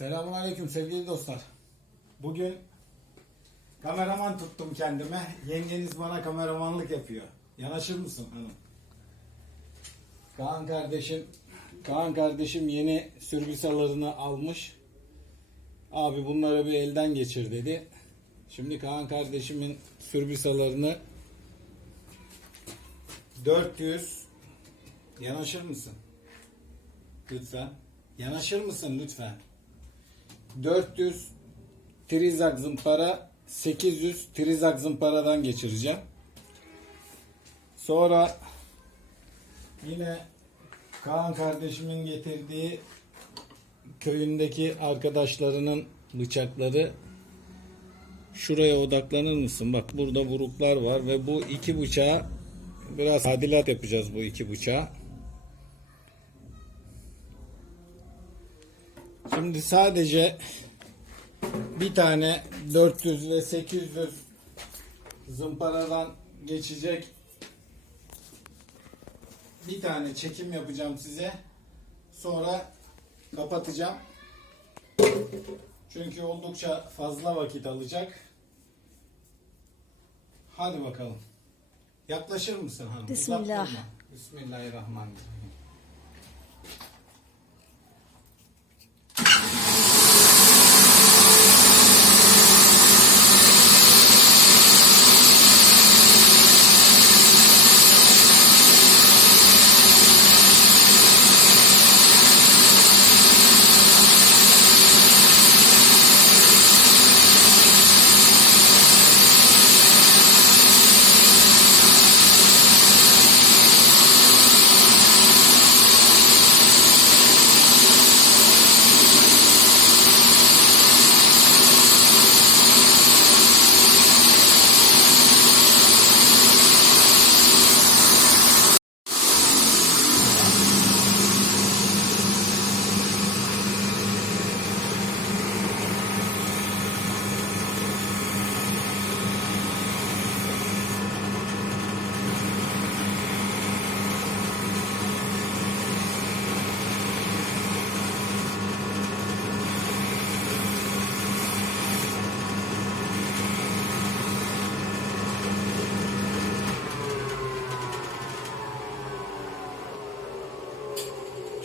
Selamun Aleyküm sevgili dostlar. Bugün kameraman tuttum kendime. Yengeniz bana kameramanlık yapıyor. Yanaşır mısın hanım? Kaan kardeşim Kaan kardeşim yeni sürgüsalarını almış. Abi bunları bir elden geçir dedi. Şimdi Kaan kardeşimin sürgüsalarını 400 yanaşır mısın? Lütfen. Yanaşır mısın lütfen? 400 trizak zımpara 800 trizak zımparadan geçireceğim. Sonra yine Kaan kardeşimin getirdiği köyündeki arkadaşlarının bıçakları şuraya odaklanır mısın? Bak burada vuruklar var ve bu iki bıçağı biraz tadilat yapacağız bu iki bıçağı. Şimdi sadece bir tane 400 ve 800 zımparadan geçecek bir tane çekim yapacağım size. Sonra kapatacağım. Çünkü oldukça fazla vakit alacak. Hadi bakalım. Yaklaşır mısın hanım? Bismillah. Bismillahirrahmanirrahim.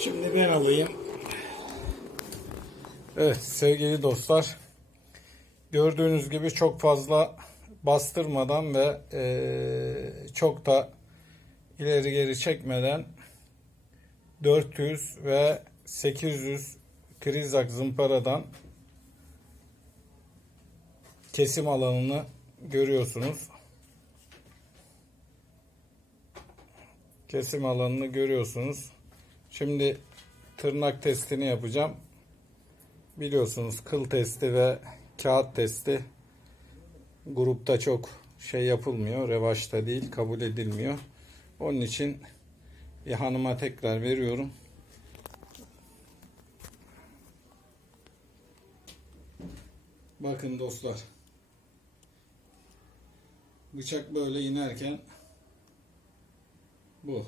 Şimdi ben alayım. Evet sevgili dostlar. Gördüğünüz gibi çok fazla bastırmadan ve eee, çok da ileri geri çekmeden 400 ve 800 krizak zımparadan kesim alanını görüyorsunuz. Kesim alanını görüyorsunuz. Şimdi tırnak testini yapacağım. Biliyorsunuz kıl testi ve kağıt testi grupta çok şey yapılmıyor. Revaçta değil, kabul edilmiyor. Onun için bir hanıma tekrar veriyorum. Bakın dostlar. Bıçak böyle inerken bu.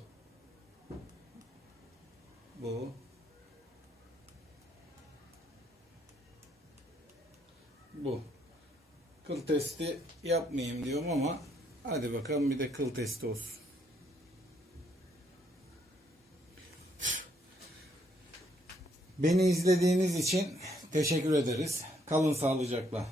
Bu. Bu. Kıl testi yapmayayım diyorum ama hadi bakalım bir de kıl testi olsun. Beni izlediğiniz için teşekkür ederiz. Kalın sağlıcakla.